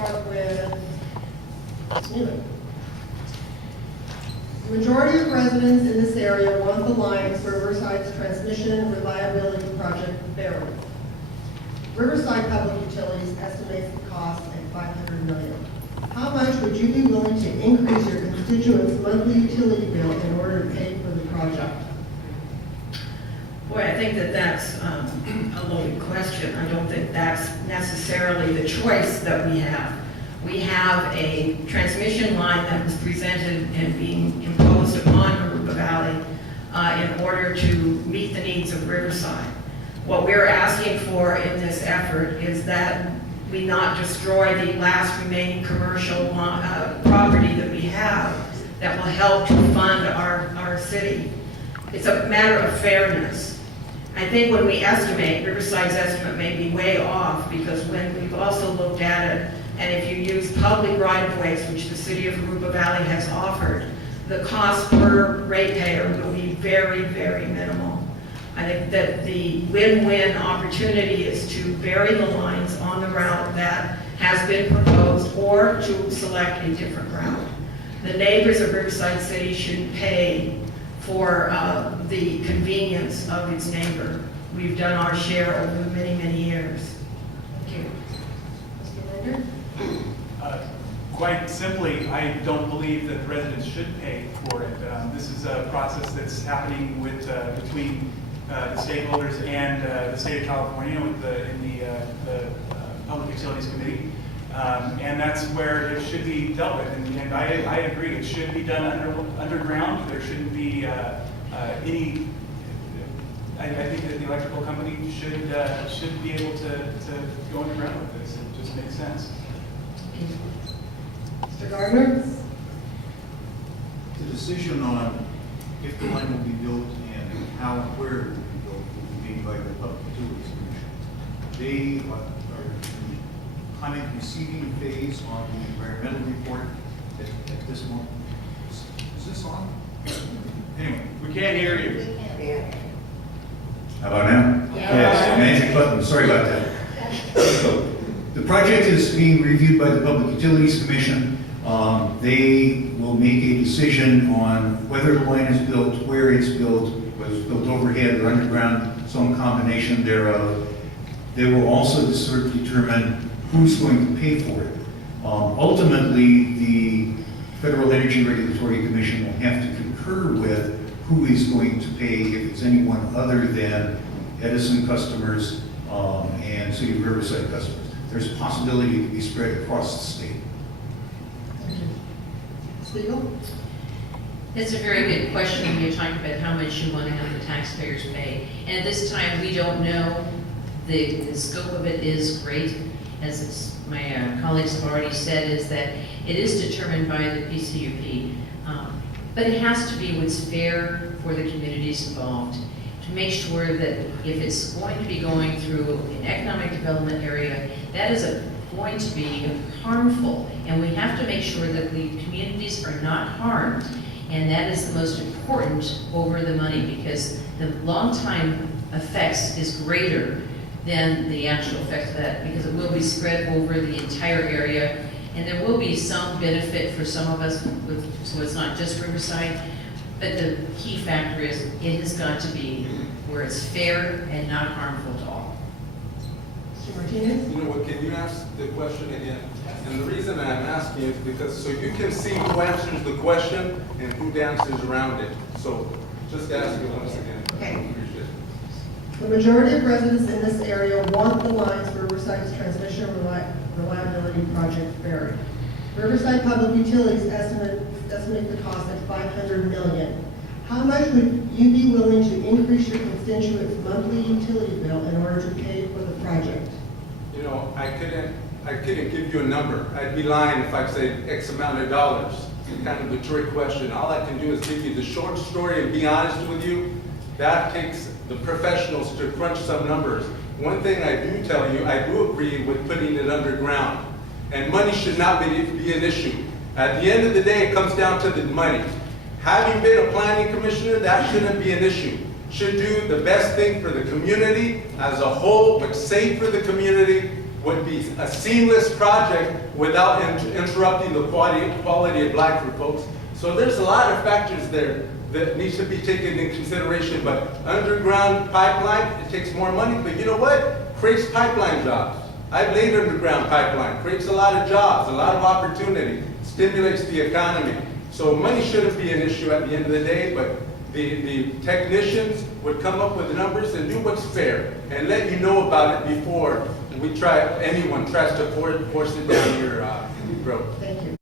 start with Newman. The majority of residents in this area want the lines for Riverside's transmission reliability project buried. Riverside Public Utilities estimates the cost at $500 million. How much would you be willing to increase your constituents' monthly utility bill in order to pay for the project? Boy, I think that that's a loaded question. I don't think that's necessarily the choice that we have. We have a transmission line that was presented and being imposed upon Aruba Valley in order to meet the needs of Riverside. What we're asking for in this effort is that we not destroy the last remaining commercial property that we have that will help to fund our city. It's a matter of fairness. I think when we estimate, Riverside's estimate may be way off, because when we've also looked at it, and if you use public right-of-ways, which the city of Aruba Valley has offered, the cost per ratepayer will be very, very minimal. I think that the win-win opportunity is to bury the lines on the route that has been proposed, or to select a different route. The neighbors of Riverside City shouldn't pay for the convenience of its neighbor. We've done our share over many, many years. Thank you. Mr. Linder? Quite simply, I don't believe that residents should pay for it. This is a process that's happening with between the stakeholders and the state of California in the Public Utilities Committee. And that's where it should be dealt with. And I agree, it should be done underground. There shouldn't be any. I think that the electrical company should be able to go underground with this. It just makes sense. Mr. Gardner? The decision on if the line will be built and how and where it will be built will be made by the Public Utilities Commission. They are in the comment receiving phase on the environmental report at this moment. Is this on? Anyway. We can't hear you. How about now? Yes, magic button, sorry about that. So, the project is being reviewed by the Public Utilities Commission. They will make a decision on whether the line is built, where it's built, whether it's built overhead or underground, some combination thereof. They will also determine who's going to pay for it. Ultimately, the Federal Energy Regulatory Commission will have to concur with who is going to pay, if it's anyone other than Edison customers and City of Riverside customers. There's a possibility it could be spread across the state. Spiegel? That's a very good question when you're talking about how much you want to have the taxpayers pay. And at this time, we don't know. The scope of it is great. As my colleagues have already said, is that it is determined by the PCUP. But it has to be what's fair for the communities involved, to make sure that if it's going to be going through an economic development area, that is going to be harmful. And we have to make sure that the communities are not harmed. And that is the most important over the money, because the long-time effects is greater than the actual effect of that, because it will be spread over the entire area. And there will be some benefit for some of us, so it's not just Riverside, but the key factor is it has got to be where it's fair and not harmful to all. Mr. Martinez? You know what, can you ask the question again? And the reason I'm asking is because so you can see who answers the question and who dances around it. So just ask it once again. Okay. Appreciate it. The majority of residents in this area want the lines for Riverside's transmission reliability project buried. Riverside Public Utilities estimate the cost at $500 million. How much would you be willing to increase your constituents' monthly utility bill in order to pay for the project? You know, I couldn't give you a number. I'd be lying if I said X amount of dollars. It's kind of a trick question. All I can do is give you the short story and be honest with you. That takes the professionals to crunch some numbers. One thing I do tell you, I do agree with putting it underground. And money should not be an issue. At the end of the day, it comes down to the money. Having been a planning commissioner, that shouldn't be an issue. Should do the best thing for the community as a whole, what's safe for the community. would be a seamless project without interrupting the quality of life for folks. So there's a lot of factors there that needs to be taken into consideration, but underground pipeline, it takes more money, but you know what? Creates pipeline jobs. I've laid underground pipeline, creates a lot of jobs, a lot of opportunity, stimulates the economy. So money shouldn't be an issue at the end of the day, but the technicians would come up with numbers and do what's fair and let you know about it before anyone tries to force it down your throat.